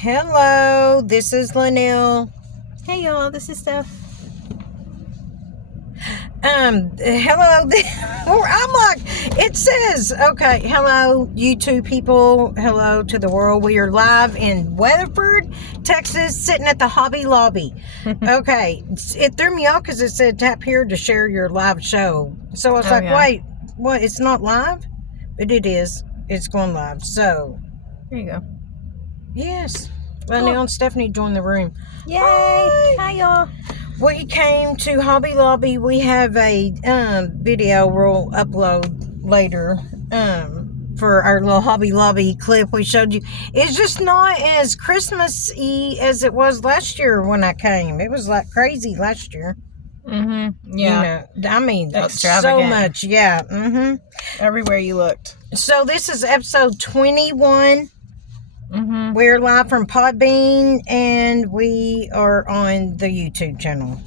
Hello, this is Lynelle. Hey y'all, this is Steph. Hello. I'm like, it says, okay, hello, YouTube people. Hello to the world. We are live in Weatherford, Texas, sitting at the Hobby Lobby. Okay, it threw me off because it said tap here to share your live show. So I was wait, what? It's not live? But it is. It's going live. So, there you go. Yes. Lynelle and Stephanie joined the room. Yay! Hi y'all. We came to Hobby Lobby. We have a video we'll upload later for our little Hobby Lobby clip we showed you. It's just not as Christmas-y as it was last year when I came. It was like crazy last year. Mm-hmm. Yeah. You know, I mean, so much. Yeah. Mm-hmm. Everywhere you looked. So this is episode 21. Mm-hmm. We're live from Podbean, and we are on the YouTube channel.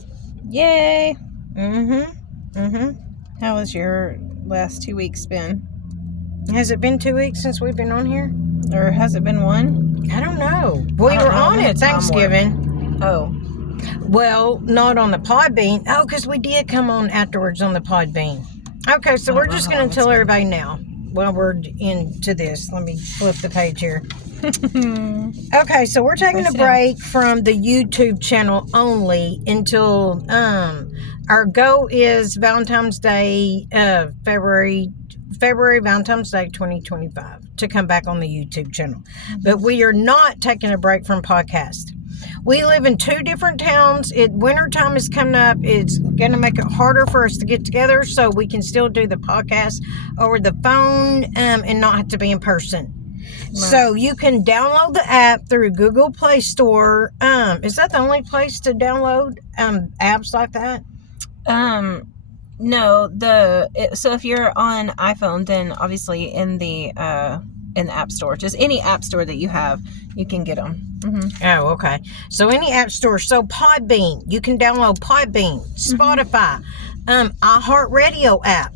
Yay! Mm-hmm. How was your last 2 weeks been? Has it been 2 weeks since we've been on here? Or has it been one? I don't know. We were on at Thanksgiving. Oh. Well, not on the Podbean. Oh, because we did come on afterwards on the Podbean. Okay, so we're just going to tell everybody now while we're into this. Let me flip the page here. Okay, so we're taking a break from the YouTube channel only until our goal is Valentine's Day, February Valentine's Day 2025 to come back on the YouTube channel. But we are not taking a break from podcast. We live in two different towns. Wintertime is coming up. It's going to make it harder for us to get together so we can still do the podcast over the phone and not have to be in person. Right. So you can download the app through Google Play Store. Is that the only place to download apps like that? No. So if you're on iPhone, then obviously in the App Store, just any app store that you have, you can get them. Mm-hmm. Oh, okay. So any app store. So Podbean, you can download Podbean, Spotify, iHeartRadio app,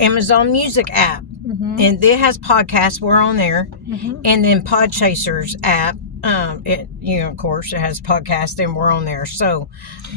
Amazon Music app. Mm-hmm. And it has podcasts. We're on there. Mm-hmm. And then Podchasers app. Of course, it has podcasts and we're on there. So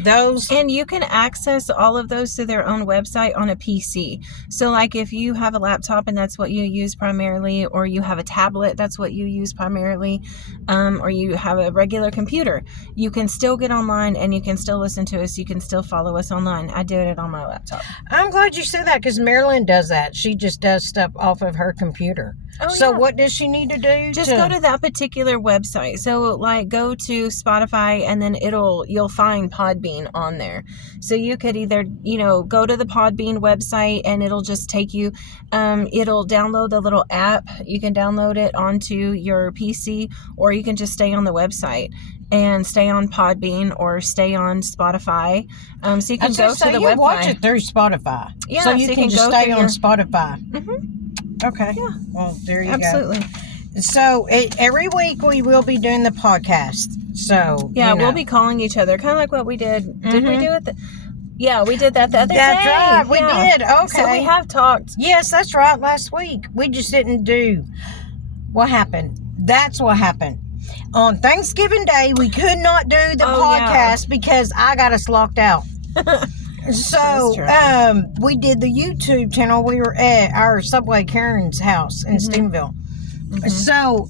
those. And you can access all of those through their own website on a PC. So like if you have a laptop and that's what you use primarily, or you have a tablet, that's what you use primarily, or you have a regular computer, you can still get online and you can still listen to us. You can still follow us online. I do it on my laptop. I'm glad you said that because Marilyn does that. She just does stuff off of her computer. Oh, so yeah. What does she need to do? Just go to that particular website. So like go to Spotify and then you'll find Podbean on there. So you could either, go to the Podbean website and it'll just take you, it'll download the little app. You can download it onto your PC, or you can just stay on the website and stay on Podbean or stay on Spotify. So you can go to the website. You watch it through Spotify. Yeah, so you can just stay on Spotify. Mm-hmm. Okay. Yeah. Well, there you Absolutely. go. So every week we will be doing the podcast. So yeah, we'll be calling each other, kind of like what we did. Mm-hmm. Did we do it? Yeah, we did that the other day. That's right. We did. Okay. So we have talked. Yes, that's right. Last week we just didn't do. What happened? That's what happened. On Thanksgiving Day, we could not do the podcast because I got us locked out. So, we did the YouTube channel. We were at our Subway Karen's house in Stephenville. Mm-hmm. So,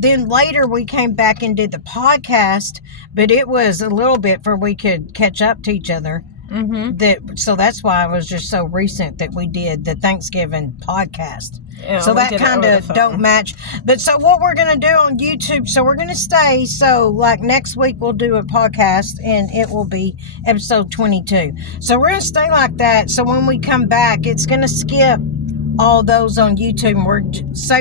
then later we came back and did the podcast, but it was a little bit for we could catch up to each other. Mm-hmm. So that's why it was just so recent that we did the Thanksgiving podcast. Yeah, so that kind of don't match. But so what we're going to do on YouTube, so we're going to stay. So like next week we'll do a podcast and it will be episode 22. So we're going to stay like that. So when we come back, it's going to skip all those on YouTube. And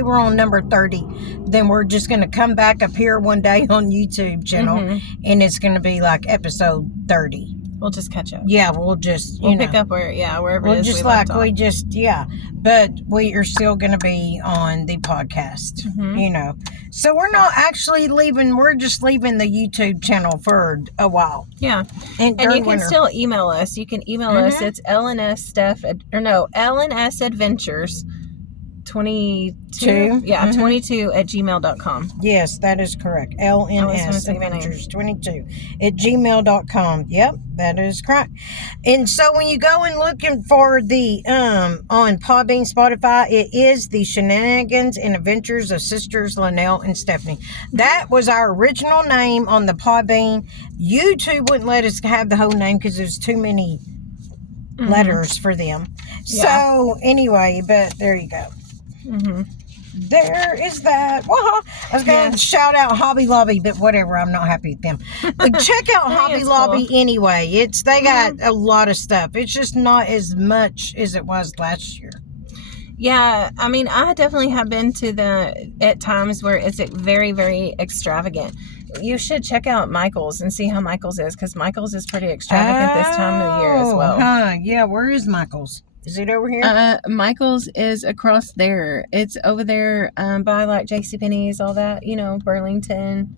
we're on number 30. Then we're just going to come back up here one day on YouTube channel. Mm-hmm. And it's going to be like episode 30. We'll just catch up. Yeah, we'll just, pick up wherever it is. Just like but we are still going to be on the podcast, So we're not actually leaving, we're just leaving the YouTube channel for a while. Yeah. And you can still email us. You can email us. It's LNS Adventures 22. Yeah, 22 at gmail.com. Yes, that is correct. LNS Adventures 22 at gmail.com. Yep, that is correct. And so when you go and looking for the on Podbean, Spotify, it is the Shenanigans and Adventures of Sisters Lynelle and Stephanie. That was our original name on the Podbean. YouTube wouldn't let us have the whole name because there's too many letters for them. Yeah. So anyway, but there you go. There is that. Well, I was going to shout out Hobby Lobby, but whatever. I'm not happy with them. Check out Hobby Lobby anyway. They got a lot of stuff. It's just not as much as it was last year. Yeah, I mean, I definitely have been to at times where it's very, very extravagant. You should check out Michael's and see how Michael's is, because Michael's is pretty extravagant this time of year as well. Yeah, where is Michael's? Is it over here? Michael's is across there. It's over there by like JCPenney's, all that, Burlington,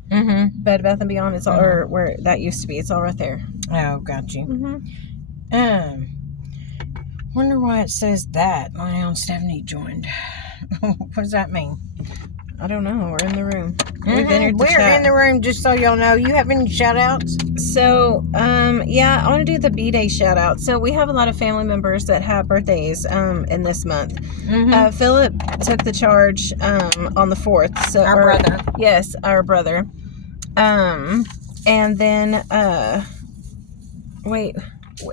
Bed Bath & Beyond. It's all, or where that used to be. It's all right there. Oh, got you. Wonder why it says that. Lynelle and Stephanie joined. What does that mean? I don't know. We're in the room. We're in the room, just so y'all know. You have any shout outs? So, yeah, I want to do the B-Day shout out. So we have a lot of family members that have birthdays in this month. Philip took the charge on the 4th. So our brother. Yes, our brother. And then, wait,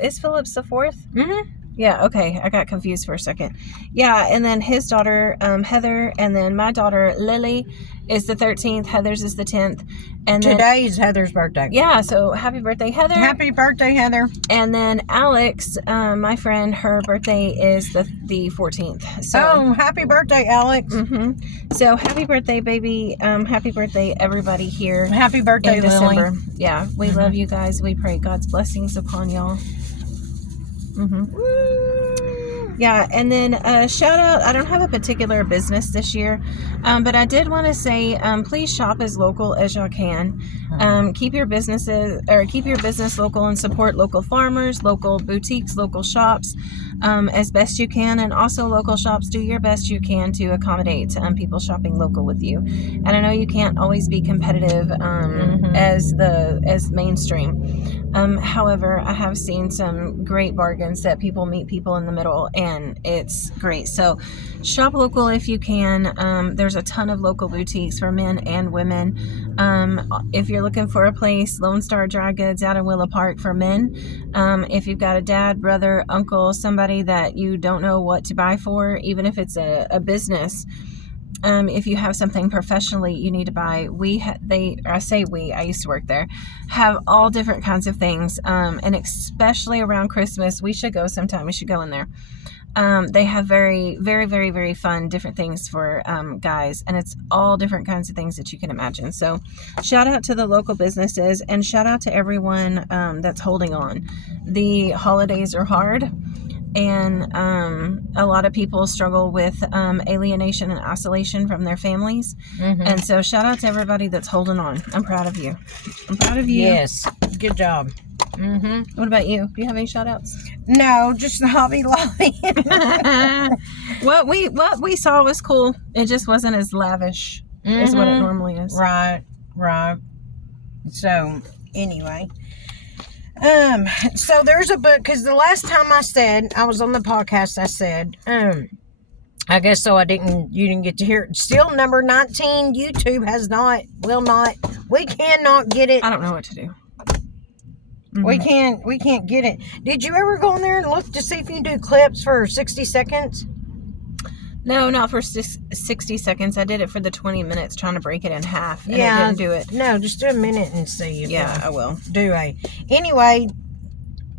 is Philip's the 4th? Yeah, okay. I got confused for a second. Yeah, and then his daughter, Heather, and then my daughter, Lily, is the 13th. Heather's is the 10th. And today is Heather's birthday. Yeah, so happy birthday, Heather. Happy birthday, Heather. And then Alex, my friend, her birthday is the 14th. So, happy birthday, Alex. So happy birthday, baby. Happy birthday, everybody here. Happy birthday, in December. Lily. Yeah, we love you guys. We pray God's blessings upon y'all. Yeah, and then shout out, I don't have a particular business this year, but I did want to say, please shop as local as y'all can. Keep your business local and support local farmers, local boutiques, local shops as best you can, and also local shops, do your best you can to accommodate people shopping local with you. And I know you can't always be competitive as mainstream. However, I have seen some great bargains that people meet people in the middle, and it's great. So shop local if you can. There's a ton of local boutiques for men and women. If you're looking for a place, Lone Star Dry Goods out in Willow Park for men. If you've got a dad, brother, uncle, somebody that you don't know what to buy for, even if it's a business, if you have something professionally you need to buy, I used to work there, have all different kinds of things, and especially around Christmas, we should go sometime. We should go in there. They have very, very, very, very fun different things for guys, and it's all different kinds of things that you can imagine. So shout out to the local businesses, and shout out to everyone that's holding on. The holidays are hard, and a lot of people struggle with alienation and isolation from their families. And so shout out to everybody that's holding on. I'm proud of you. Yes, good job. What about you? Do you have any shout outs? No, just the Hobby Lobby. What we saw was cool. It just wasn't as lavish as what it normally is. Right. So anyway, so there's a book, because the last time I was on the podcast, I said, I guess so. You didn't get to hear it. Still number 19. YouTube we cannot get it. I don't know what to do. We can't get it. Did you ever go in there and look to see if you can do clips for 60 seconds? No, not for 60 seconds. I did it for the 20 minutes, trying to break it in half, and it didn't do it. No, just do a minute and see. I will. Anyway,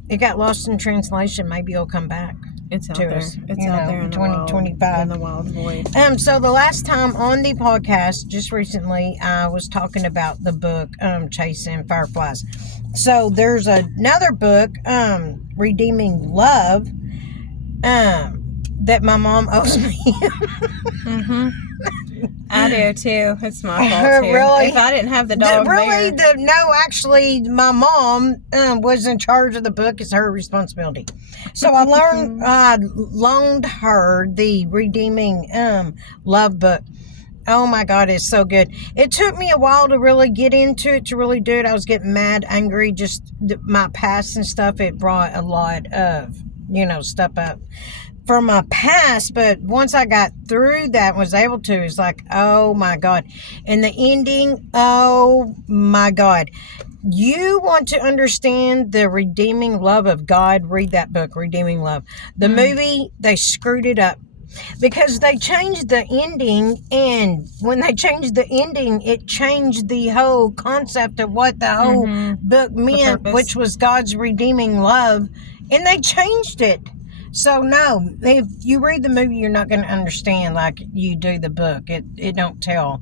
it got lost in translation. Maybe it'll come back. It's out there. It's out there in 2025. In the wild void. So the last time on the podcast, just recently, I was talking about the book, Chasing Fireflies. So there's another book, Redeeming Love, that my mom owes me. I do too. It's my fault too. Really? If I didn't have the dog there. No, actually, my mom was in charge of the book. It's her responsibility. So I loaned her the Redeeming Love book. Oh my God, it's so good. It took me a while to really get into it, to really do it. I was getting mad, angry, just my past and stuff. It brought a lot of, stuff up from my past. But once I got through that, was able to, it's like, oh my God. And the ending, oh my God. You want to understand the redeeming love of God, read that book, Redeeming Love. The movie, they screwed it up. Because they changed the ending, and when they changed the ending, it changed the whole concept of what the whole book meant, which was God's redeeming love, and they changed it. So no, if you read the movie, you're not going to understand like you do the book. It don't tell.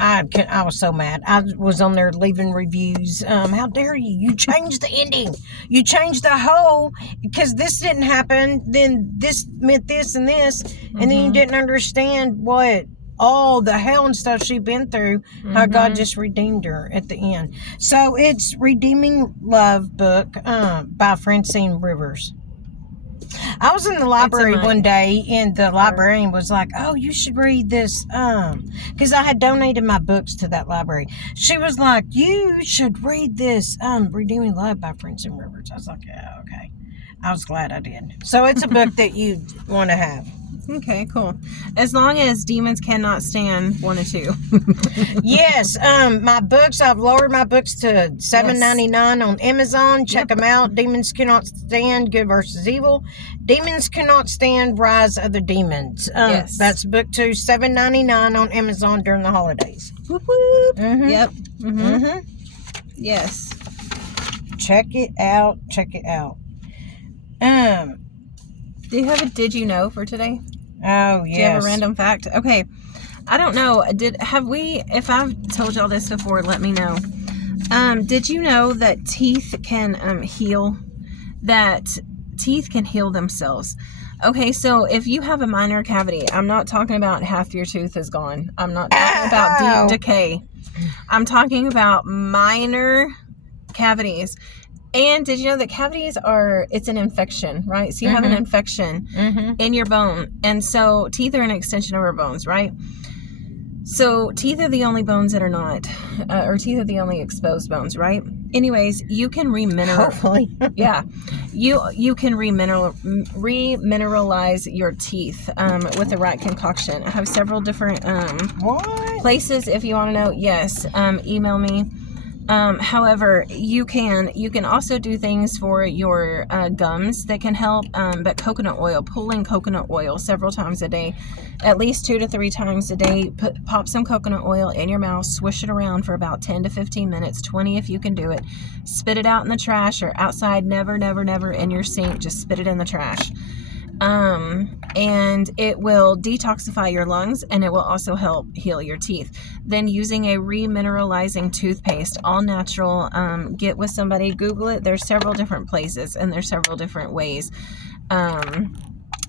I was so mad. I was on there leaving reviews. How dare you? You changed the ending. You changed the whole, because this didn't happen. Then this meant this and this, and then you didn't understand what all the hell and stuff she'd been through. How God just redeemed her at the end. So it's Redeeming Love book by Francine Rivers. I was in the library one day, and the librarian was like, oh, you should read this, because I had donated my books to that library. She was like, you should read this, Redeeming Love by Francine Rivers. I was like, yeah, okay. I was glad I did. So it's a book that you want to have. Okay, cool. As long as Demons Cannot Stand 1 and 2. Yes, my books, I've lowered my books to $7.99 on Amazon. Check them out. Demons Cannot Stand, Good versus Evil. Demons Cannot Stand, Rise of the Demons. That's book 2, $7.99 on Amazon during the holidays. Whoop, whoop. Yep. Yes. Check it out. Check it out. Do you have a did you know for today? Oh, yes. Do you have a random fact? Okay. I don't know. If I've told y'all this before, let me know. Did you know that teeth can heal? That teeth can heal themselves. Okay, so if you have a minor cavity, I'm not talking about half your tooth is gone. I'm not talking about deep decay. I'm talking about minor cavities. And did you know that cavities it's an infection, right? So you have an infection in your bone. And so teeth are an extension of our bones, right? So teeth are the only bones that are not, or teeth are the only exposed bones, right? Anyways, you can Hopefully. yeah. You can remineralize your teeth with the right concoction. I have several different places if you want to know. Yes, email me. However, you can also do things for your gums that can help, but coconut oil, pulling coconut oil several times a day, at least 2 to 3 times a day. Pop some coconut oil in your mouth, swish it around for about 10 to 15 minutes, 20 if you can do it. Spit it out in the trash or outside, never in your sink, just spit it in the trash. And it will detoxify your lungs, and it will also help heal your teeth. Then using a remineralizing toothpaste, all natural, get with somebody, Google it. There's several different places and there's several different ways.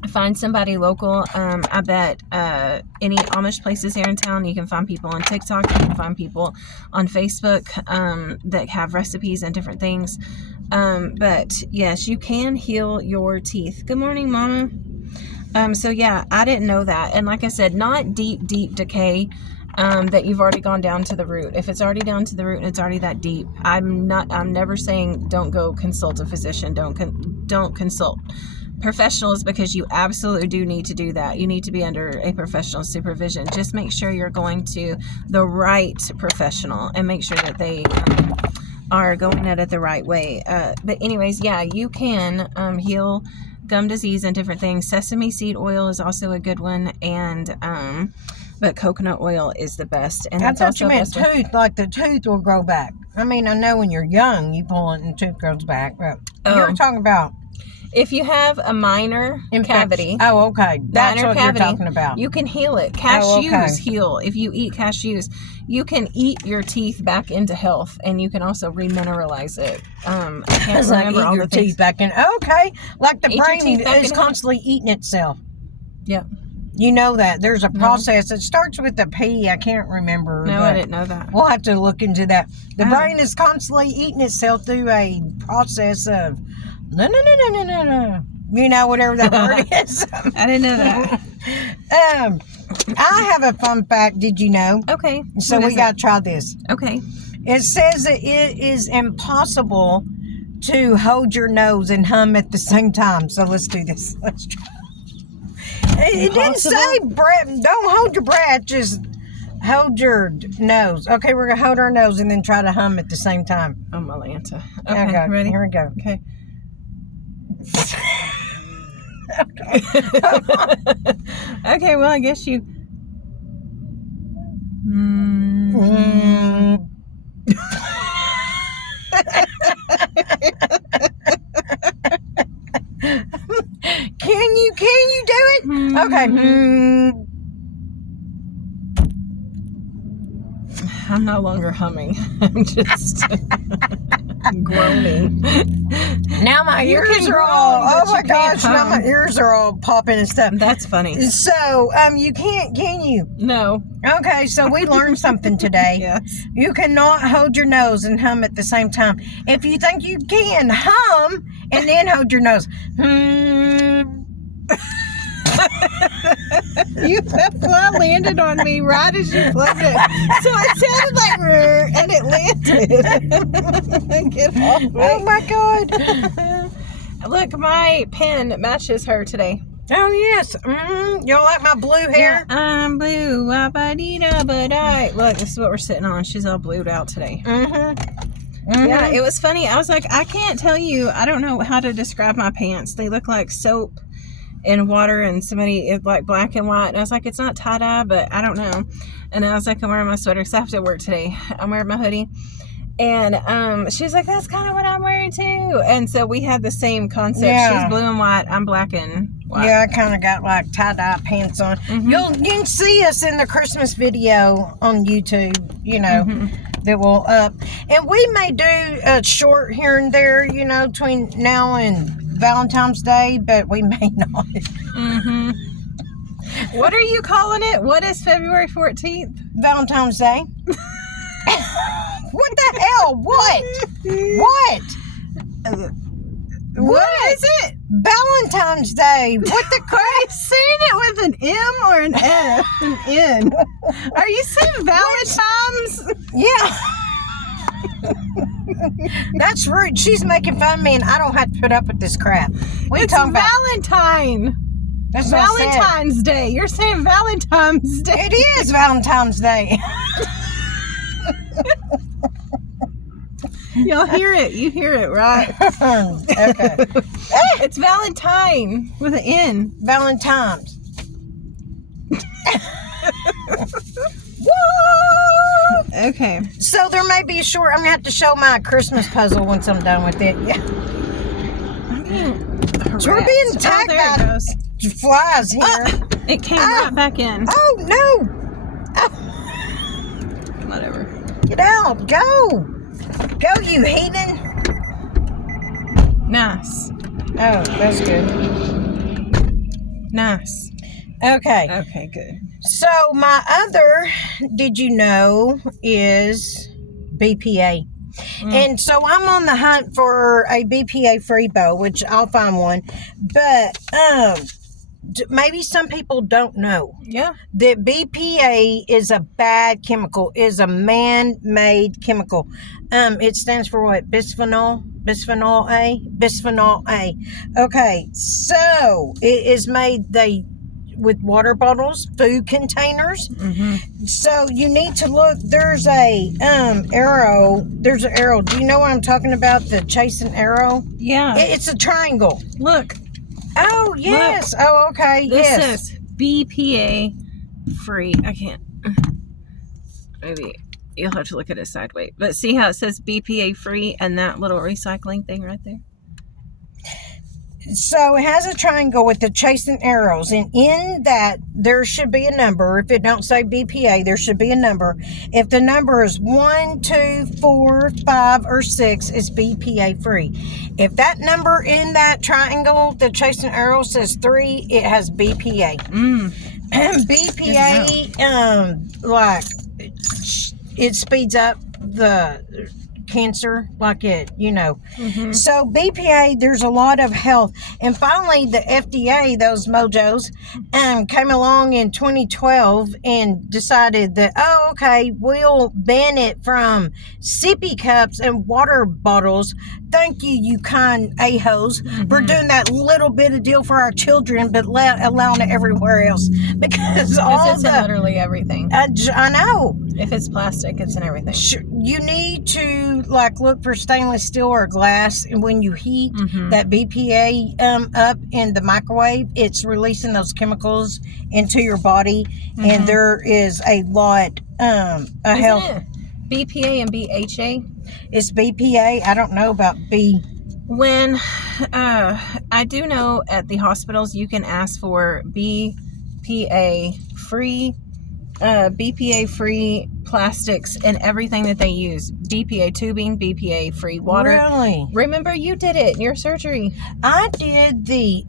Find somebody local. I bet any Amish places here in town, you can find people on TikTok, you can find people on Facebook that have recipes and different things. But yes, you can heal your teeth. Good morning, Mama. So yeah, I didn't know that. And like I said, not deep decay, that you've already gone down to the root. If it's already down to the root and it's already that deep, I'm never saying don't go consult a physician. Don't consult professionals, because you absolutely do need to do that. You need to be under a professional supervision. Just make sure you're going to the right professional and make sure that they are going at it the right way. But anyways, yeah, you can heal gum disease and different things. Sesame seed oil is also a good one, and but coconut oil is the best. And I thought you meant tooth, like the tooth will grow back. I mean, I know when you're young, you pull it and the tooth grows back, but you're talking about if you have a minor cavity. Oh, okay. That's what you're talking about. You can heal it. Cashews heal. If you eat cashews, you can eat your teeth back into health, and you can also remineralize it. I can't remember all the things. Teeth back in. Okay. Like the brain is constantly eating itself. Yeah. You know that. There's a process. It starts with a P. I can't remember. No, I didn't know that. We'll have to look into that. The brain is constantly eating itself through a process of no. You know, whatever that word is. I didn't know that. I have a fun fact. Did you know? Okay. So we got to try this. Okay. It says that it is impossible to hold your nose and hum at the same time. So let's do this. Let's try. It didn't say breath. Don't hold your breath. Just hold your nose. Okay, we're going to hold our nose and then try to hum at the same time. Oh, my Lanta. Okay, ready? Here we go. Okay. Okay, well, I guess you... Can you do it? Okay. I'm no longer humming. I'm just groaning. Now my ears are all, oh my gosh, now my ears are all popping and stuff. That's funny. So, you can't, can you? No. Okay, so we learned something today. Yes. You cannot hold your nose and hum at the same time. If you think you can, hum and then hold your nose. That fly landed on me right as you plugged it. So it sounded like and it landed. Get off me. Oh my God. Look, my pen matches her today. Oh yes. You like my blue hair? Yeah, I'm blue. Look, this is what we're sitting on. She's all blued out today. Yeah, it was funny. I was like, I can't tell you. I don't know how to describe my pants. They look like soap and water, and somebody is like black and white. And I was like, it's not tie-dye, but I don't know. And I was like, I'm wearing my sweater because I have to work today. I'm wearing my hoodie. And she's like, that's kind of what I'm wearing too. And so we had the same concept. Yeah. She's blue and white. I'm black and white. Yeah, I kind of got like tie-dye pants on. You can see us in the Christmas video on YouTube, you know, that will up. And we may do a short here and there, you know, between now and Valentine's Day, but we may not. What are you calling it? What is February 14th? Valentine's Day. What the hell? What? What is it? Valentine's Day. What the crap? Are you saying it with an M or an F? An N? Are you saying Valentine's? Yeah. That's rude. She's making fun of me, and I don't have to put up with this crap. What are you talking about? Valentine. That's what I said. Valentine's Day. You're saying Valentine's Day. It is Valentine's Day. You'll hear it. You hear it, right? Okay. It's Valentine with an N. Valentine's. Okay. So there may be a short. I'm gonna have to show my Christmas puzzle once I'm done with it. Yeah. So we're being attacked by flies here. It came right back in. Oh no! Oh. Whatever. Get out! Go! Go, you heathen! Nice. Oh, that's good. Nice. Okay. Okay, good. So my other, did you know, is BPA. And so I'm on the hunt for a BPA free bow, which I'll find one. But maybe some people don't know. Yeah. That BPA is a bad chemical, is a man-made chemical. It stands for what? Bisphenol A. Okay, so it is made with water bottles, food containers. So you need to look. There's a arrow. There's an arrow. Do you know what I'm talking about? The chasing arrow. Yeah. It's a triangle. Look. Oh yes. Look. Oh okay. This yes. says BPA free. I can't. Maybe you'll have to look at it sideways. But see how it says BPA free and that little recycling thing right there? So it has a triangle with the chasing arrows, and in that there should be a number. If it don't say BPA, there should be a number. If the number is 1, 2, 4, 5, or 6, it's BPA free. If that number in that triangle, the chasing arrow says 3, it has BPA. BPA, like it speeds up the cancer, like it, Mm-hmm. So BPA, there's a lot of health, and finally the FDA, those mojos, came along in 2012 and decided that, oh, okay, we'll ban it from sippy cups and water bottles. Thank you, you kind a-hoes, for doing that little bit of deal for our children, but allowing it everywhere else, because all it's in literally everything. I know. If it's plastic, it's in everything. You need to look for stainless steel or glass, and when you heat that BPA up in the microwave, it's releasing those chemicals into your body, and there is a lot of health. Isn't it BPA and BHA? It's BPA. I don't know about B. When I do know at the hospitals you can ask for BPA free plastics and everything that they use. BPA tubing, BPA free water. Really? Remember, you did it in your surgery. I did the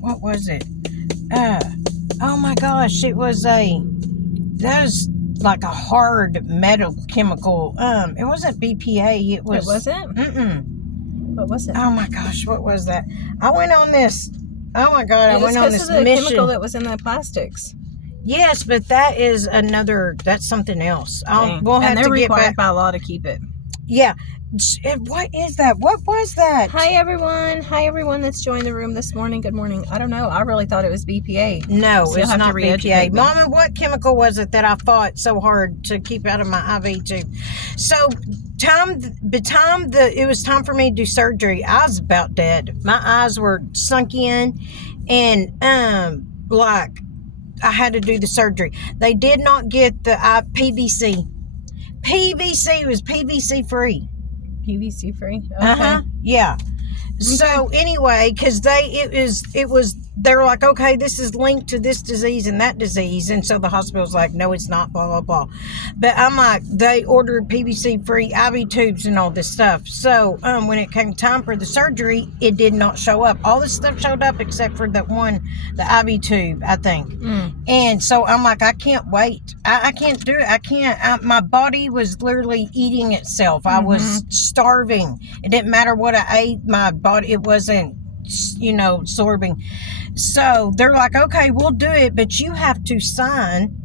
what was it? Oh my gosh, that was like a hard metal chemical. It wasn't BPA. It wasn't? What was it? Oh my gosh, what was that? I went on this. Oh my God, I went on this the mission. Chemical that was in the plastics. Yes, but that's something else. We'll have and they're to get required back by law to keep it. Yeah. What is that? What was that? Hi everyone that's joined the room this morning. Good morning. I don't know. I really thought it was BPA. No, so it's not BPA. Me. Mama, what chemical was it that I fought so hard to keep out of my IV tube? So, it was time for me to do surgery, I was about dead. My eyes were sunk in, and I had to do the surgery. They did not get the PVC. PVC was PVC free. PVC free? Okay. Yeah. Okay. So anyway, because they were like, okay, this is linked to this disease and that disease, and so the hospital's like, no, it's not, blah blah blah. But I'm like, they ordered PVC free IV tubes and all this stuff. So when it came time for the surgery, it did not show up. All this stuff showed up except for the IV tube, I think. And so I'm like, I can't wait. I can't do it. I can't. My body was literally eating itself. I was starving. It didn't matter what I ate. My body, it wasn't, absorbing. So they're like, okay, we'll do it, but you have to sign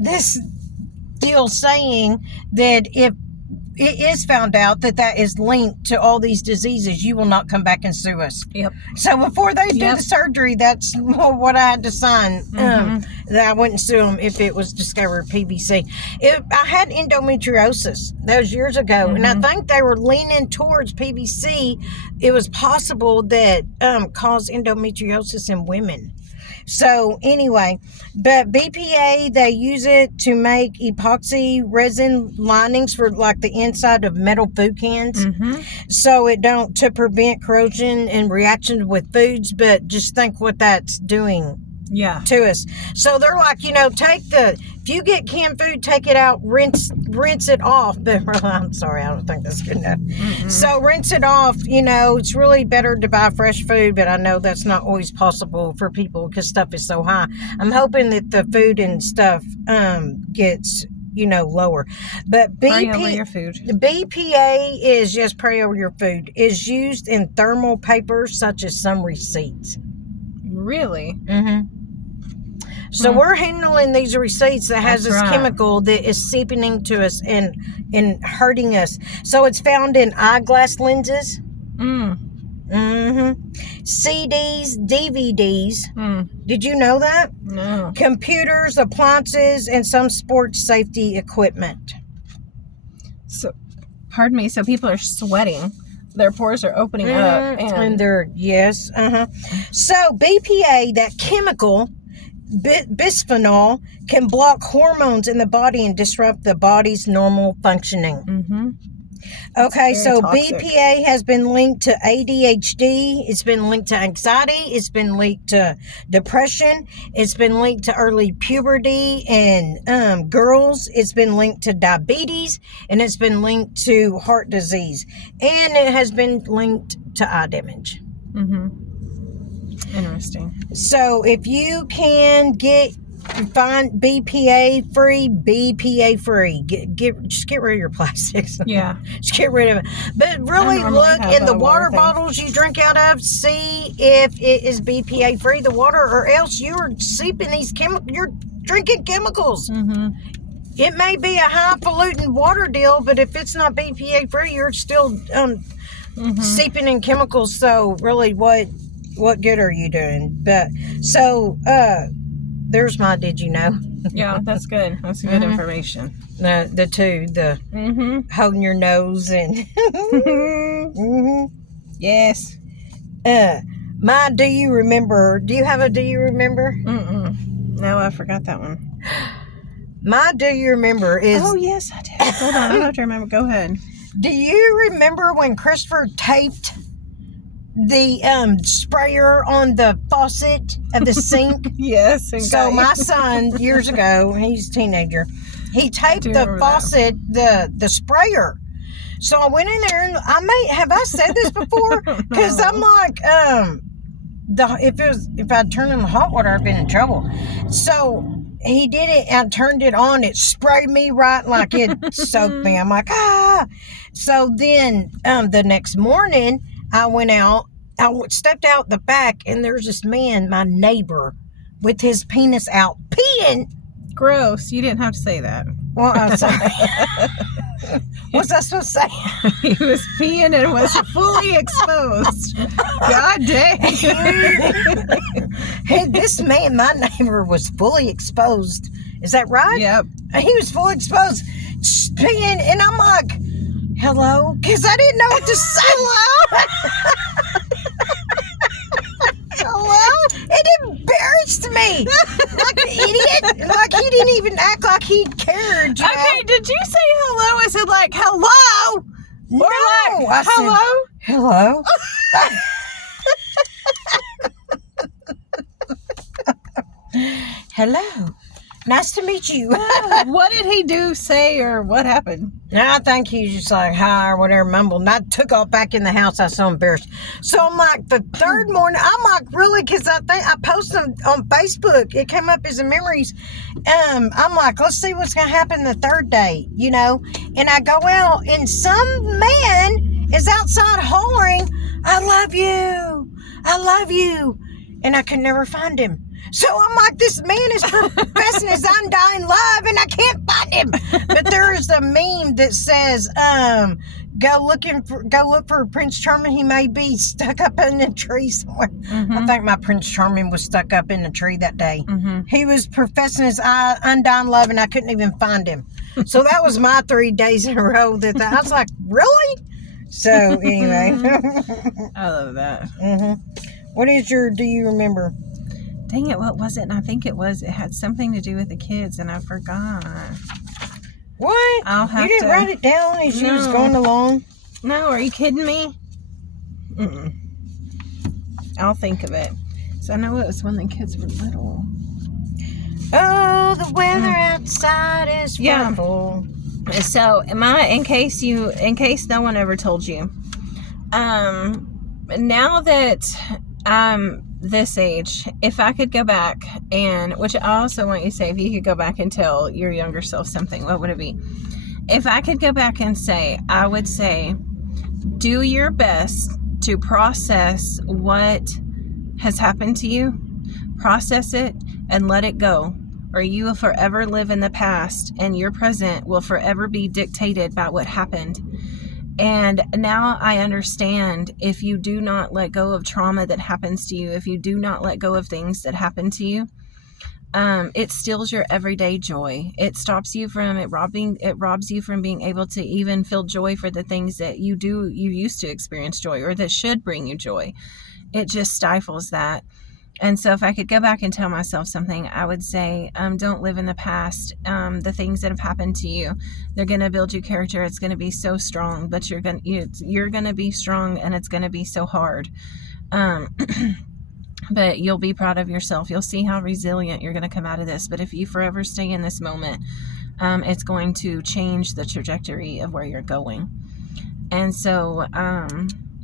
this deal saying that if it is found out that is linked to all these diseases, you will not come back and sue us. Yep. So before they do the surgery, that's what I had to sign, that I wouldn't sue them if it was discovered PVC. I had endometriosis. That was years ago, and I think they were leaning towards PVC. It was possible that caused endometriosis in women. So anyway, but BPA, they use it to make epoxy resin linings for the inside of metal food cans. So to prevent corrosion and reactions with foods, but just think what that's doing to us. So they're like, if you get canned food, take it out, rinse it off. But I'm sorry, I don't think that's good enough. So rinse it off. It's really better to buy fresh food, but I know that's not always possible for people because stuff is so high. I'm hoping that the food and stuff gets lower. But pray over your food. BPA is just pray over your food. Is used in thermal paper such as some receipts. Really? So we're handling these receipts that has this chemical that is seeping into us and hurting us. So it's found in eyeglass lenses. CDs, DVDs. Did you know that? No. Computers, appliances, and some sports safety equipment. So, pardon me. So people are sweating. Their pores are opening up, and they're So BPA, that chemical, bisphenol, can block hormones in the body and disrupt the body's normal functioning. Okay, so toxic. BPA has been linked to ADHD. It's been linked to anxiety. It's been linked to depression. It's been linked to early puberty and girls. It's been linked to diabetes, and it's been linked to heart disease, and it has been linked to eye damage. Interesting. So if you can find BPA free, just get rid of your plastics. Yeah. Just get rid of it. But really look in the water bottles you drink out of, see if it is BPA free, the water, or else you're seeping these you're drinking chemicals. Mm-hmm. It may be a highfalutin water deal, but if it's not BPA free, you're still seeping in chemicals. So really, what good are you doing? But so there's my did you know? Yeah, that's good. That's good information. The holding your nose and Yes. My do you remember? Do you have a do you remember? No, I forgot that one. My do you remember is... Oh, yes, I did. Hold on, I don't have to remember. Go ahead. Do you remember when Christopher taped the sprayer on the faucet of the sink? Yes. So my son, years ago, he's a teenager, he taped the faucet, the sprayer. So I went in there and have I said this before? Because I'm like, if I'd turned on the hot water, I'd been in trouble. So he did it and turned it on. It sprayed me right like it soaked me. I'm like, ah. So then the next morning, I went out. I stepped out the back, and there's this man, my neighbor, with his penis out peeing. Gross. You didn't have to say that. Well, I'm sorry. What's I supposed to say? He was peeing and was fully exposed. God dang. Hey, this man, my neighbor, was fully exposed. Is that right? Yep. He was fully exposed, peeing, and I'm like, hello? Because I didn't know what to say. Hello? Hello? It embarrassed me. Like an idiot. Like he didn't even act like he cared. Okay, did you say hello? Is it like hello? No. Or like, I hello? Said, hello? Hello. Nice to meet you. What did he do, say, or what happened? I think he was just like, hi, or whatever, mumbled. And I took off back in the house. I was so embarrassed. So I'm like, the third morning, I'm like, really? Because I think I posted on Facebook. It came up as a memories. I'm like, let's see what's going to happen the third day, you know? And I go out, and some man is outside hollering, I love you. I love you. And I could never find him. So I'm like, this man is professing his undying love, and I can't find him. But there's a meme that says, go look for Prince Charming. He may be stuck up in a tree somewhere. I think my Prince Charming was stuck up in a tree that day. He was professing his undying love, and I couldn't even find him. So that was my 3 days in a row that I was like, really? So anyway. I love that. What is your do you remember? Dang it, what was it? And I think it had something to do with the kids, and I forgot. What? You didn't write it down as you was going along? No, are you kidding me? I'll think of it. So I know it was when the kids were little. Oh, the weather outside is wonderful. So, in case no one ever told you, now that I'm this age, if I could go back which I also want you to say, if you could go back and tell your younger self something, what would it be? If I could go back and say, I would say, do your best to process what has happened to you, process it and let it go, or you will forever live in the past and your present will forever be dictated by what happened. And now I understand, if you do not let go of trauma that happens to you, if you do not let go of things that happen to you, it steals your everyday joy. It stops you from it robs you from being able to even feel joy for the things that you used to experience joy, or that should bring you joy. It just stifles that. And so if I could go back and tell myself something, I would say, don't live in the past. The things that have happened to you, they're going to build your character. It's going to be so strong, but you're going to be strong, and it's going to be so hard. But you'll be proud of yourself. You'll see how resilient you're going to come out of this. But if you forever stay in this moment, it's going to change the trajectory of where you're going. And so,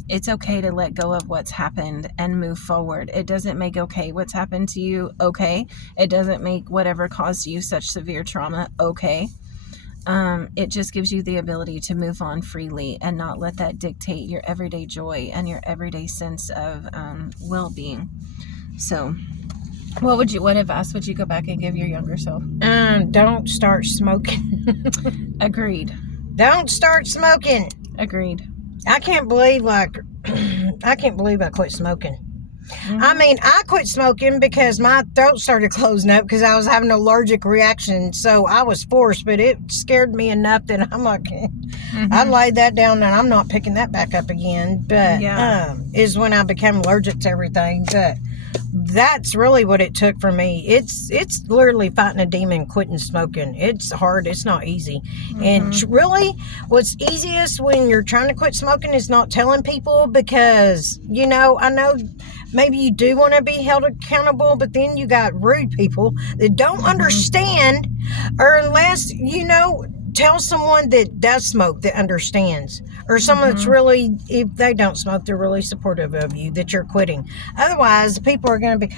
it's okay to let go of what's happened and move forward. It doesn't make okay what's happened to you okay. It doesn't make whatever caused you such severe trauma okay. It just gives you the ability to move on freely and not let that dictate your everyday joy and your everyday sense of well-being. So, what advice would you go back and give your younger self? Don't start smoking. Agreed. Don't start smoking. Agreed. I can't believe I quit smoking. Mm-hmm. I mean, I quit smoking because my throat started closing up because I was having an allergic reaction. So I was forced, but it scared me enough that I'm like, I laid that down and I'm not picking that back up again. But is when I became allergic to everything. But that's really what it took for me. It's literally fighting a demon, quitting smoking. It's hard. It's not easy. And really, what's easiest when you're trying to quit smoking is not telling people because, I know maybe you do want to be held accountable, but then you got rude people that don't understand, or unless, tell someone that does smoke that understands, or someone that's really, if they don't smoke, they're really supportive of you, that you're quitting. Otherwise, people are going to be,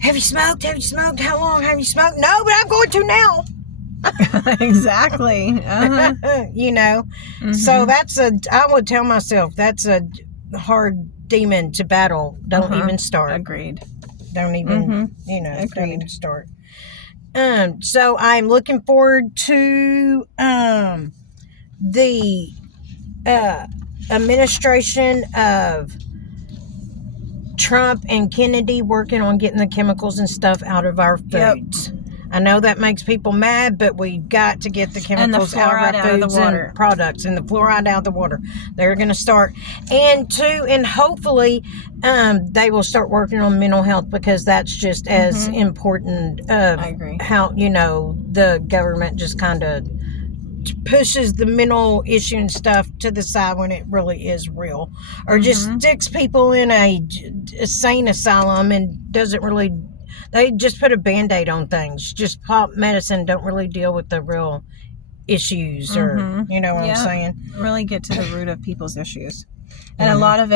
have you smoked? Have you smoked? How long have you smoked? No, but I'm going to now. Exactly. So I would tell myself, that's a hard demon to battle. Don't even start. Agreed. Don't even, don't even start. So I'm looking forward to the administration of Trump and Kennedy working on getting the chemicals and stuff out of our foods. Yep. I know that makes people mad, but we've got to get the chemicals out of our foods and products, and the fluoride out of the water. They're going to start. And hopefully they will start working on mental health, because that's just as important. I agree. How, the government just kind of pushes the mental issue and stuff to the side when it really is real. Or just sticks people in a sane asylum and doesn't really... They just put a Band-Aid on things. Just pop medicine, don't really deal with the real issues, or, you know what I'm saying? Really get to the root of people's issues. And a lot of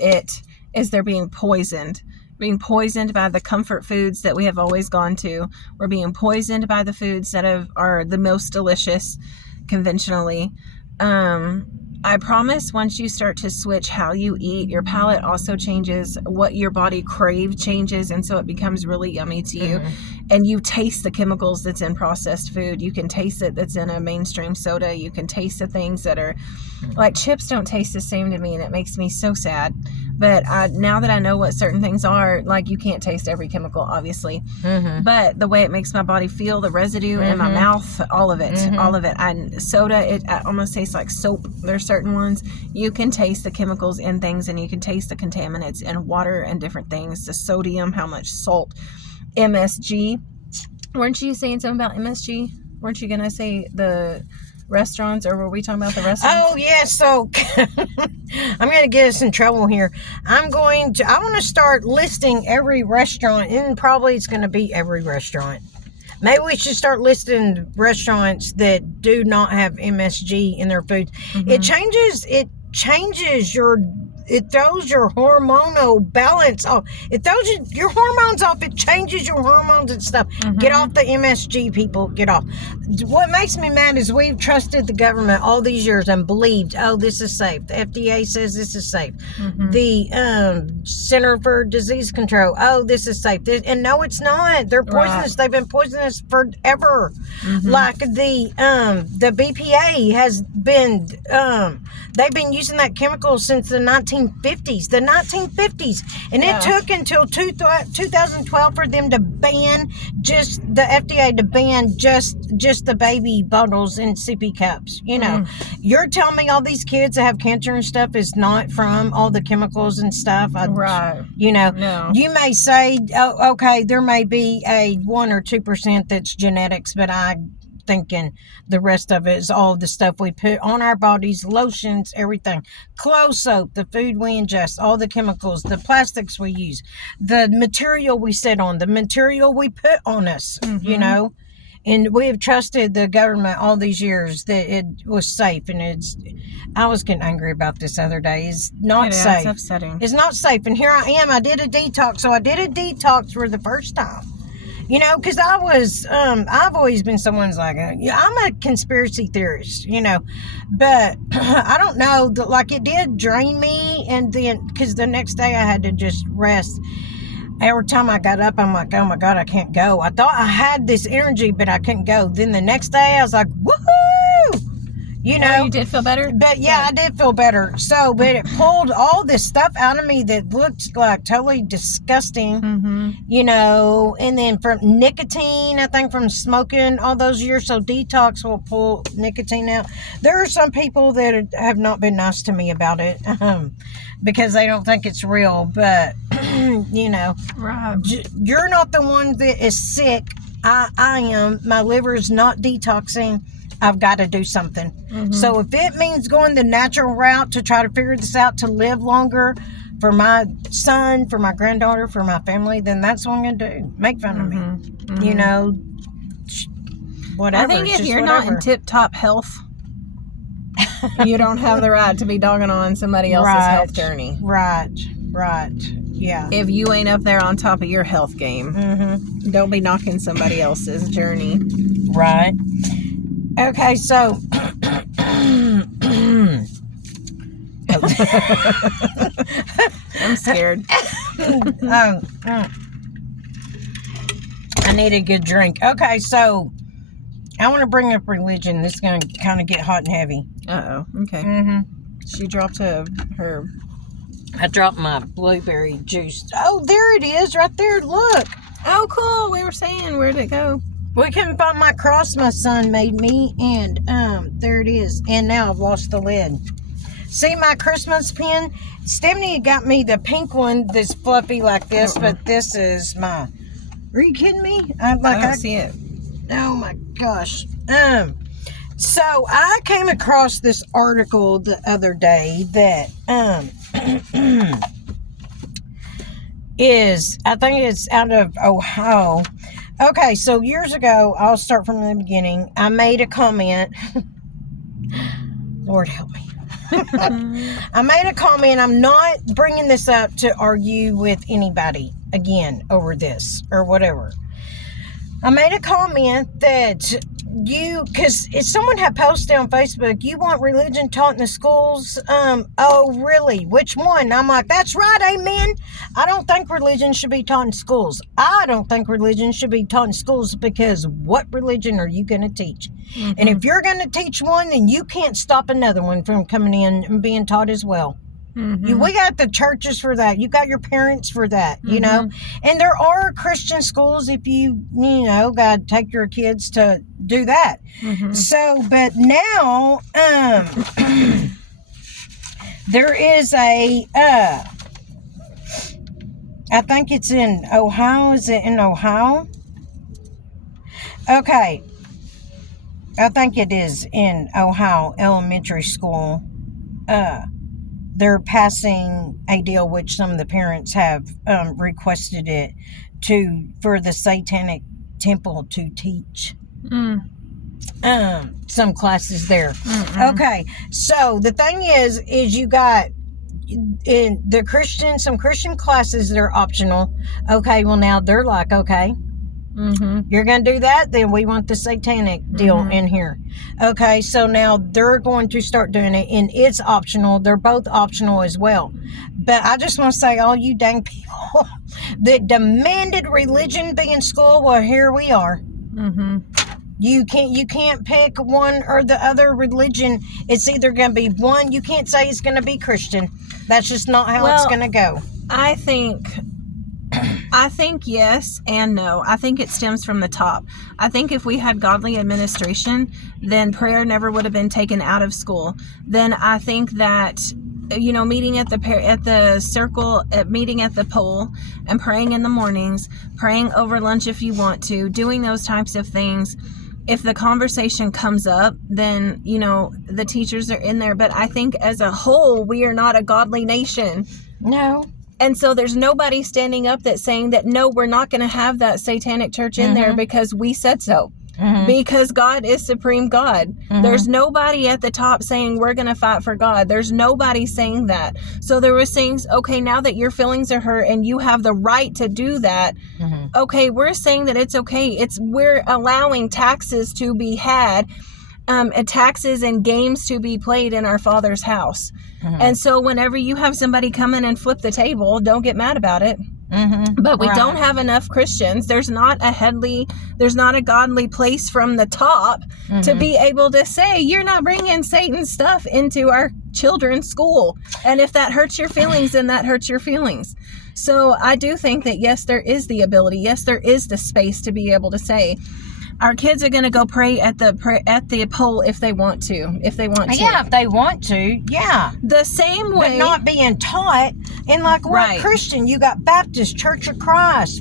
it is they're being poisoned by the comfort foods that we have always gone to. We're being poisoned by the foods that are the most delicious conventionally. I promise once you start to switch how you eat, your palate also changes. What your body craves changes, and so it becomes really yummy to you. And you taste the chemicals that's in processed food. You can taste it that's in a mainstream soda. You can taste the things that are... Like, chips don't taste the same to me, and it makes me so sad. But now that I know what certain things are, like, you can't taste every chemical, obviously. But the way it makes my body feel, the residue in my mouth, all of it. And soda, it almost tastes like soap. There's certain ones. You can taste the chemicals in things, and you can taste the contaminants in water and different things. The sodium, how much salt, MSG. Weren't you saying something about MSG? Weren't you going to say the restaurants, or were we talking about the restaurants? Oh, yeah. So I'm going to get us in trouble here. I want to start listing every restaurant, and probably it's going to be every restaurant. Maybe we should start listing restaurants that do not have MSG in their food. It changes it throws your hormonal balance off. It throws your hormones off. It changes your hormones and stuff. Get off the MSG, people. Get off. What makes me mad is we've trusted the government all these years and believed, oh, this is safe. The FDA says this is safe. The Center for Disease Control, oh, this is safe. And no, it's not. They're poisonous. They've been poisonous forever. Like the BPA has been, they've been using that chemical since the 1950s. And it took until 2012 for them to ban the FDA to ban just the baby bottles and sippy cups. You're telling me all these kids that have cancer and stuff is not from all the chemicals and stuff. No. You may say, oh, okay, there may be a 1 or 2% that's genetics, but thinking the rest of it is all the stuff we put on our bodies, lotions, everything, clothes, soap, the food we ingest, all the chemicals, the plastics we use, the material we sit on, the material we put on us, and we have trusted the government all these years that it was safe. And I was getting angry about this other day. It's not safe. It's upsetting. It's not safe. And here I am. I did a detox. So I did a detox for the first time. You know, because I've always been someone's like, I'm a conspiracy theorist, you know, but I don't know, like it did drain me. And then, because the next day I had to just rest. Every time I got up, I'm like, oh my God, I can't go. I thought I had this energy, but I couldn't go. Then the next day I was like, woohoo! You know, you did feel better? But yeah, I did feel better. So, but it pulled all this stuff out of me that looked like totally disgusting, you know, and then from nicotine, I think from smoking all those years. So detox will pull nicotine out. There are some people that have not been nice to me about it because they don't think it's real, but you know, right. You're not the one that is sick. I am. My liver is not detoxing. I've got to do something. So if it means going the natural route to try to figure this out, to live longer for my son, for my granddaughter, for my family, then that's what I'm going to do. Make fun of me. You know, whatever. I think if you're not in tip-top health, you don't have the right to be dogging on somebody else's health journey. Right. Yeah. If you ain't up there on top of your health game, don't be knocking somebody else's journey. Right. Okay, so I'm scared. I need a good drink. Okay, so I want to bring up religion. This is going to kind of get hot and heavy. Uh-oh. Okay. She dropped her... I dropped my blueberry juice. Oh, there it is right there. Look. Oh, cool. We were saying, where'd it go? We couldn't find my cross my son made me, and there it is. And now I've lost the lid. See my Christmas pin? Stephanie got me the pink one that's fluffy like this, but this is my... Are you kidding me? I don't see it. Oh my gosh. So I came across this article the other day that I think it's out of Ohio. Okay, so years ago, I'll start from the beginning. I made a comment. Lord help me. I made a comment. I'm not bringing this up to argue with anybody again over this or whatever. I made a comment that because if someone had posted on Facebook, you want religion taught in the schools? Oh, really? Which one? I'm like, that's right, amen. I don't think religion should be taught in schools. I don't think religion should be taught in schools because what religion are you going to teach? And if you're going to teach one, then you can't stop another one from coming in and being taught as well. We got the churches for that. You got your parents for that, you know. And there are Christian schools if you got to take your kids to do that. So, but now there is a I think it's in Ohio. Is it in Ohio? Okay. I think it is in Ohio elementary school. They're passing a deal which some of the parents have requested it for the Satanic Temple to teach some classes there. Okay, so the thing is you got in the some Christian classes that are optional. Okay, well now they're like, okay, you're going to do that, then we want the satanic deal in here. Okay, so now they're going to start doing it, and it's optional. They're both optional as well. But I just want to say, all you dang people that demanded religion be in school, well, here we are. You can't pick one or the other religion. It's either going to be one. You can't say it's going to be Christian. That's just not how it's going to go. I think yes and no. I think it stems from the top. I think if we had godly administration, then prayer never would have been taken out of school. Then I think that, meeting at the circle, meeting at the pole, and praying in the mornings, praying over lunch if you want to, doing those types of things. If the conversation comes up, then, the teachers are in there. But I think as a whole, we are not a godly nation. No. And so there's nobody standing up that's saying that, no, we're not going to have that satanic church in there because we said so. because God is supreme God. There's nobody at the top saying we're going to fight for God. There's nobody saying that. So there was saying, okay, now that your feelings are hurt and you have the right to do that, okay, we're saying that it's okay. We're allowing taxes to be had, taxes and games to be played in our Father's house. And so whenever you have somebody come in and flip the table, don't get mad about it. But we don't have enough Christians. There's not a godly place from the top to be able to say, you're not bringing Satan's stuff into our children's school. And if that hurts your feelings, then that hurts your feelings. So I do think that, yes, there is the ability. Yes, there is the space to be able to say, our kids are going to go pray at the pole if they want to. Yeah, if they want to. Yeah. The same way. But not being taught. And like what Christian? You got Baptist, Church of Christ.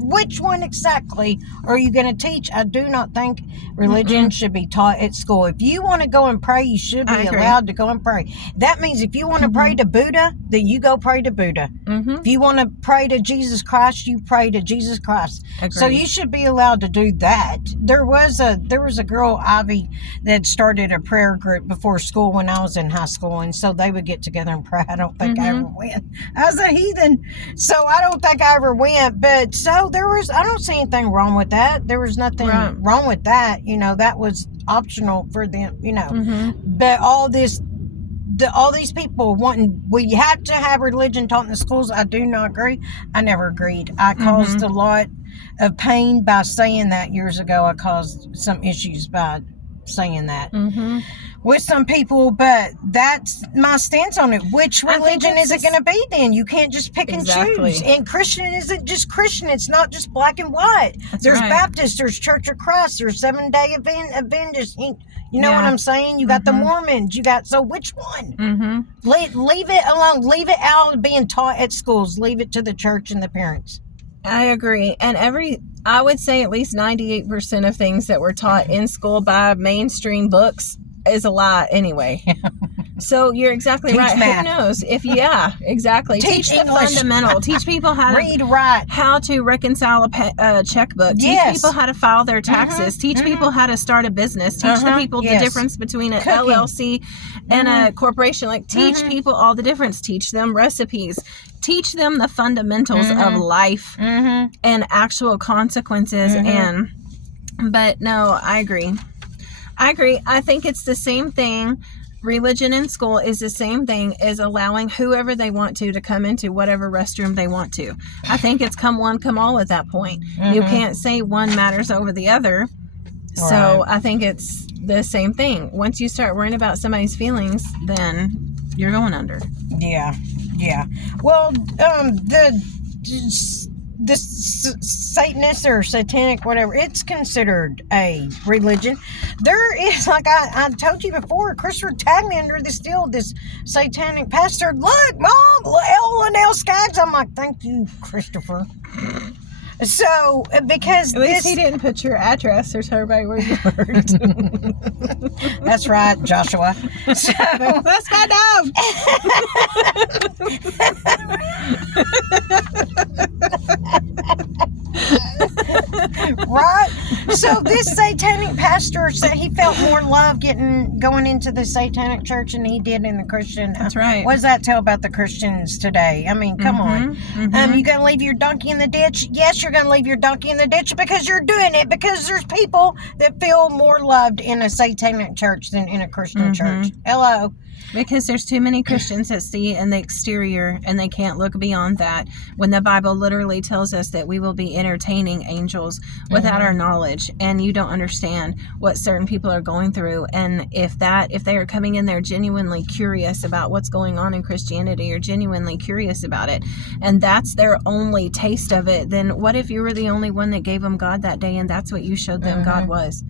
Which one exactly are you going to teach? I do not think religion should be taught at school. If you want to go and pray, you should be allowed to go and pray. That means if you want to pray to Buddha, then you go pray to Buddha. If you want to pray to Jesus Christ, you pray to Jesus Christ. So you should be allowed to do that. There was a girl, Ivy, that started a prayer group before school when I was in high school, and so they would get together and pray. I don't think I ever went. I was a heathen, so I don't think I ever went. But so I don't see anything wrong with that. There was nothing wrong with that. That was optional for them, But all these people wanting, we have to have religion taught in the schools. I do not agree. I never agreed. I caused a lot of pain by saying that years ago. I caused some issues by saying that with some people, but that's my stance on it. Which religion is it going to be then? You can't just pick and choose. And Christian isn't just Christian. It's not just black and white. There's Baptist, there's Church of Christ, there's Seventh-day Adventists. You know what I'm saying? You got the Mormons. So which one? Leave it alone. Leave it out of being taught at schools. Leave it to the church and the parents. I agree. And I would say at least 98% of things that were taught in school by mainstream books is a lie anyway. So you're exactly right. Math. Who knows? Exactly. Teach the fundamental. Teach people how to read, write, how to reconcile a checkbook. Teach people how to file their taxes. Teach people how to start a business. Teach the people the difference between an LLC and a corporation. Teach people all the difference. Teach them recipes. Teach them the fundamentals of life and actual consequences. But no, I agree. I think it's the same thing. Religion in school is the same thing as allowing whoever they want to come into whatever restroom they want to. I think it's come one, come all at that point. You can't say one matters over the other. So I think it's the same thing. Once you start worrying about somebody's feelings, then you're going under. Yeah. Well, the Satanist or satanic, whatever, it's considered a religion. There is, like I told you before, Christopher tagged me under this satanic pastor. Look, Mom, Lynelle Skaggs. I'm like, thank you, Christopher. So, because at least he didn't put your address or tell everybody where you worked. That's right, Joshua. So, let's go down. Right? So this satanic pastor said he felt more love going into the satanic church than he did in the Christian. That's right. What does that tell about the Christians today? I mean, come on. You gonna leave your donkey in the ditch? Yes, you're gonna leave your donkey in the ditch because you're doing it, because there's people that feel more loved in a satanic church than in a Christian church. Hello. Because there's too many Christians that see in the exterior and they can't look beyond that, when the Bible literally tells us that we will be entertaining angels without our knowledge, and you don't understand what certain people are going through. And if they are coming in there genuinely curious about what's going on in Christianity, or genuinely curious about it, and that's their only taste of it, then what if you were the only one that gave them God that day, and that's what you showed them God was?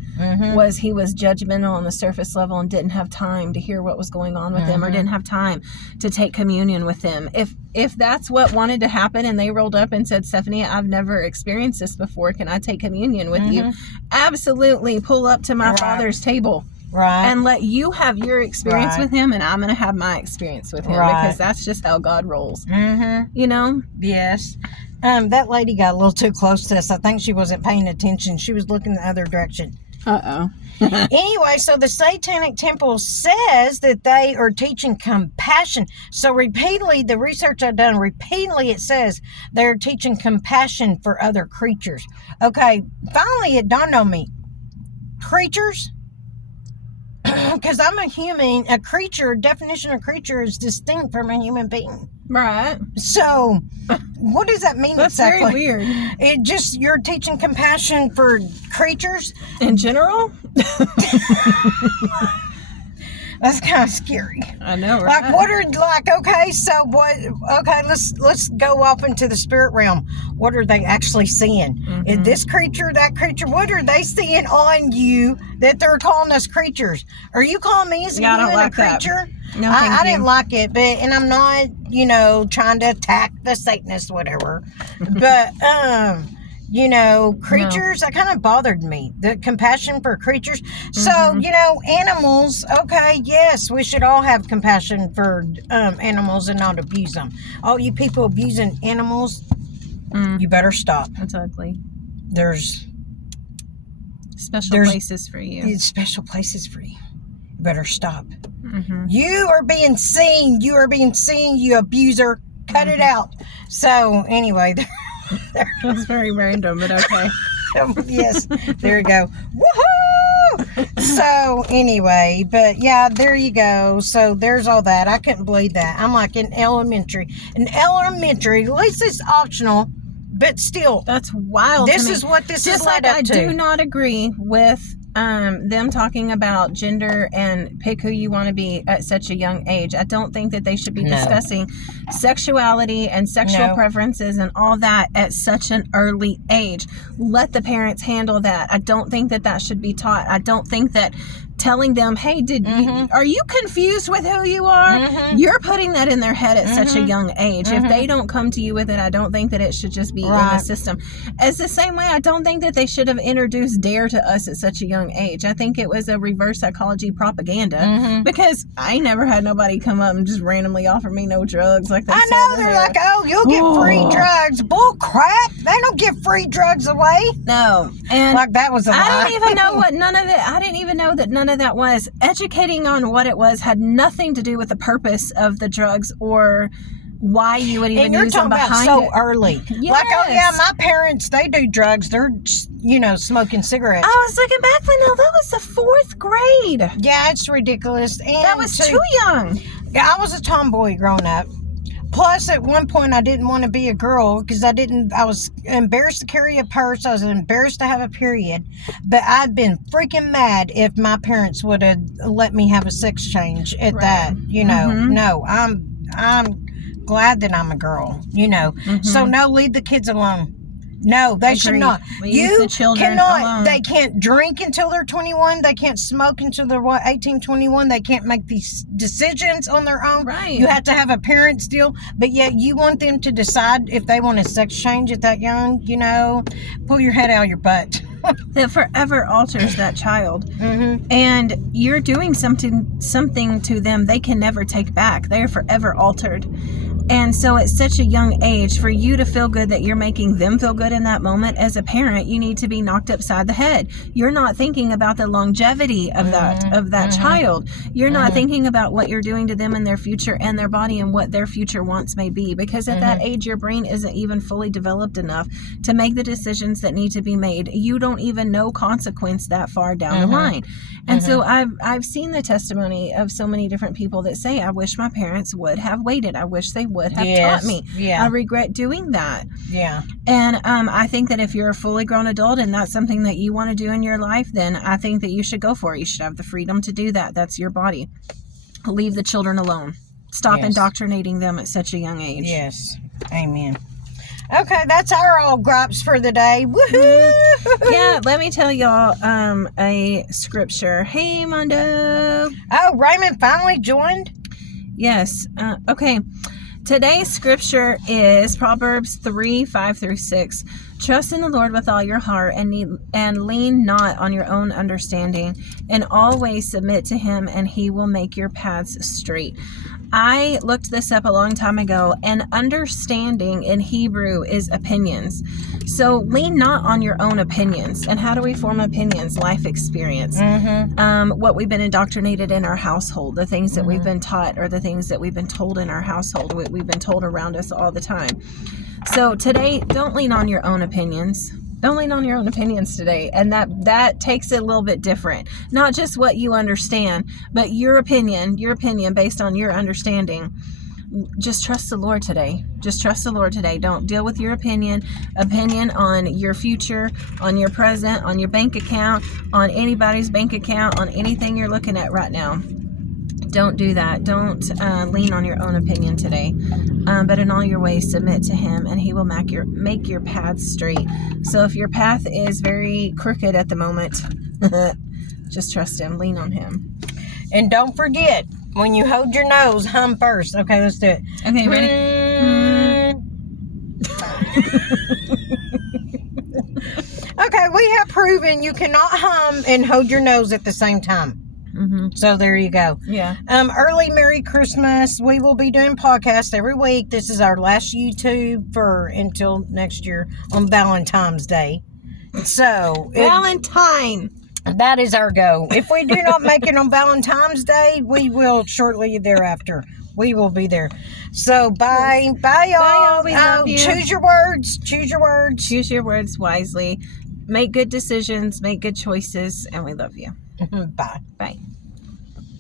He was judgmental on the surface level and didn't have time to hear what was going on with them, or didn't have time to take communion with them. If that's what wanted to happen, and they rolled up and said, Stephanie, I've never experienced this before, can I take communion with you? Absolutely. Pull up to my Father's table. And let you have your experience with him, and I'm going to have my experience with him, because that's just how God rolls. You know? Yes. That lady got a little too close to us. I think she wasn't paying attention. She was looking the other direction. Uh-oh. Anyway, so the Satanic Temple says that they are teaching compassion. So repeatedly, the research I've done, repeatedly it says they're teaching compassion for other creatures. Okay, finally it dawned on me. Creatures? Because I'm a human, a creature, definition of creature is distinct from a human being. Right. So, what does that mean That's exactly? very weird. It just, you're teaching compassion for creatures? In general? That's kind of scary. I know, right? Like, what are, like, okay, so what, okay, let's go off into the spirit realm. What are they actually seeing? Is this creature, that creature, what are they seeing on you that they're calling us creatures? Are you calling me as a human like a creature? No, I didn't like it, but, and I'm not, trying to attack the Satanist, whatever. But, creatures, that kind of bothered me. The compassion for creatures. So, animals, okay, yes, we should all have compassion for animals and not abuse them. All you people abusing animals, you better stop. That's ugly. There's places for you. Special places for you. You better stop. You are being seen. You are being seen, you abuser. Cut it out. So, anyway, That's very random, but okay. Yes, there you go. Woohoo! So, anyway, but yeah, there you go. So, there's all that. I couldn't believe that. I'm like in elementary. In elementary, at least it's optional, but still. That's wild. This to me. is what this Just is like led up I to. do not agree with them talking about gender and pick who you want to be at such a young age. I don't think that they should be discussing sexuality and sexual preferences and all that at such an early age. Let the parents handle that. I don't think that that should be taught. I don't think that telling them, hey, are you confused with who you are? You're putting that in their head at such a young age. If they don't come to you with it, I don't think that it should just be in the system. As the same way, I don't think that they should have introduced DARE to us at such a young age. I think it was a reverse psychology propaganda because I never had nobody come up and just randomly offer me no drugs like that. I know, they're like, oh, you'll get free drugs. Bull crap. They don't give free drugs away. No. And like that was a lie. I didn't even know what none of it, I didn't even know that none of that was. Educating on what it was had nothing to do with the purpose of the drugs or why you would even use them behind about so it. early. Yes. Like, oh yeah, my parents, they do drugs. They're, smoking cigarettes. I was looking back, Lynelle, that was the 4th grade. Yeah, it's ridiculous. And that was too young. Yeah, I was a tomboy growing up. Plus, at one point, I didn't want to be a girl because I was embarrassed to carry a purse. I was embarrassed to have a period. But I'd been freaking mad if my parents would have let me have a sex change at that. No, I'm glad that I'm a girl, So, no, leave the kids alone. No, they should not. Leave the children alone. They can't drink until they're 21. They can't smoke until they're 18, 21. They can't make these decisions on their own. Right. You have to have a parent still. But yet you want them to decide if they want a sex change at that young, pull your head out of your butt. That forever alters that child. And you're doing something to them they can never take back. They are forever altered. And so at such a young age, for you to feel good that you're making them feel good in that moment, as a parent, you need to be knocked upside the head. You're not thinking about the longevity of that child. You're not thinking about what you're doing to them in their future and their body and what their future wants may be. Because at that age, your brain isn't even fully developed enough to make the decisions that need to be made. You don't even know consequence that far down the line. And so I've seen the testimony of so many different people that say, I wish my parents would have waited. I wish they would have taught me. Yeah. I regret doing that. Yeah. And I think that if you're a fully grown adult and that's something that you want to do in your life, then I think that you should go for it. You should have the freedom to do that. That's your body. Leave the children alone. Stop indoctrinating them at such a young age. Yes. Amen. Okay, that's our all gripes for the day. Woohoo! Yeah, let me tell y'all a scripture. Hey, Mondo. Oh, Raymond finally joined? Yes. Okay. Today's scripture is Proverbs 3:5-6. Trust in the Lord with all your heart and lean not on your own understanding. And always submit to him and he will make your paths straight. I looked this up a long time ago, and understanding in Hebrew is opinions. So lean not on your own opinions. And how do we form opinions? Life experience. What we've been indoctrinated in our household, the things that we've been taught, or the things that we've been told in our household, we've been told around us all the time. So today, don't lean on your own opinions. Don't lean on your own opinions today. And that takes it a little bit different. Not just what you understand, but your opinion based on your understanding. Just trust the Lord today. Just trust the Lord today. Don't deal with your opinion on your future, on your present, on your bank account, on anybody's bank account, on anything you're looking at right now. Don't do that. Don't lean on your own opinion today. But in all your ways, submit to Him, and He will make your path straight. So if your path is very crooked at the moment, just trust Him. Lean on Him. And don't forget, when you hold your nose, hum first. Okay, let's do it. Okay, ready? Okay, we have proven you cannot hum and hold your nose at the same time. So there you go. Yeah. Early Merry Christmas. We will be doing podcasts every week. This is our last YouTube until next year on Valentine's Day. So Valentine. That is our goal. If we do not make it on Valentine's Day, we will shortly thereafter. We will be there. So bye y'all. Bye, y'all. We love you. Choose your words. Choose your words. Choose your words wisely. Make good decisions. Make good choices. And we love you. Bye. Bye.